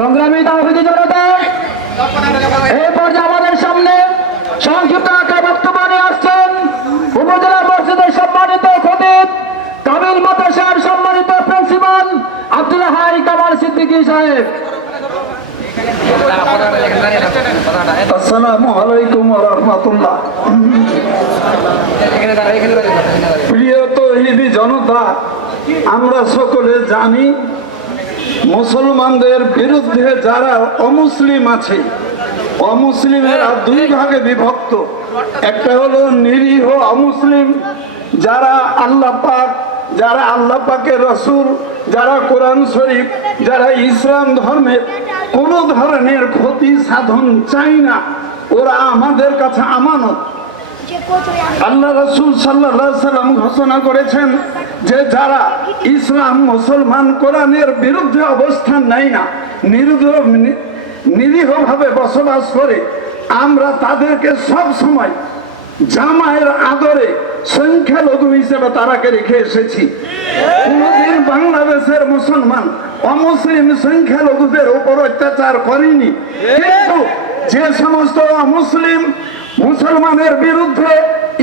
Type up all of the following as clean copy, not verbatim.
সংগ্রামী তাওহীদি জনতা, এই পর্যায়ে আমাদের সামনে সংক্ষিপ্ত আকারে বক্তব্য নিয়ে আসছেন উপজেলা মসজিদের সম্মানিত খতিব, কামিল মাদ্রাসার সম্মানিত প্রিন্সিপাল আব্দুল হাই কামাল সিদ্দিকী সাহেব। আসসালামু আলাইকুম ওয়া রাহমাতুল্লাহ। প্রিয় তাওহীদি জনতা, আমরা সকলে জানি মুসলমানদের বিরুদ্ধে যারা অমুসলিম আছে, অমুসলিমেরা দুই ভাগে বিভক্ত। একটা হলো নিরীহ অমুসলিম, যারা আল্লাহ পাকের রসুল, যারা কোরআন শরীফ, যারা ইসলাম ধর্মের কোন ধরনের ক্ষতি সাধন চাই না, ওরা আমাদের কাছে আমানত। আল্লাহ রসুল সাল্লাল্লাহু আলাইহি সাল্লাম ঘোষণা করেছেন যে যারা ইসলাম মুসলমান কোরআনের বিরুদ্ধে অবস্থান নেয় না, নিরীহভাবে বসবাস করে, আমরা তাদেরকে সব সময় জামায়ের আদরে সংখ্যালঘু হিসেবে তারাকে রেখে এসেছি। কোনদিন বাংলাদেশের মুসলমান অমুসলিম সংখ্যালঘুদের উপর অত্যাচার করেনি, কিন্তু যে সমস্ত অমুসলিম মুসলমানের বিরুদ্ধে,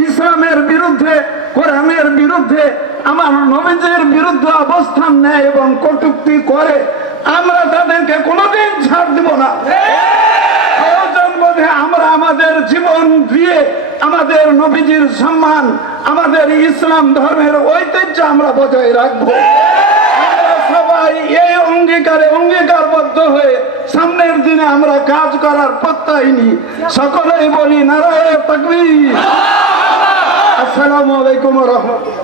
ইসলামের বিরুদ্ধে, কোরআনের বিরুদ্ধে, আমার নবীজির বিরুদ্ধে অবস্থান নেয় এবং কটূক্তি করে, আমরা তাদেরকে কোনোদিন ছাড় দেব না। প্রয়োজন বোধে আমরা আমাদের জীবন দিয়ে আমাদের নবীজির সম্মান, আমাদের ইসলাম ধর্মের ঐতিহ্য আমরা বজায় রাখবো। আমরা সবাই এই অঙ্গীকারবদ্ধ হয়ে সামনের দিনে আমরা কাজ করার প্রত্যয় নিই। সকলেই বলি নারায়ে তাকবীর। আসসালামু আলাইকুম ওয়া রাহমাতুল্লাহ।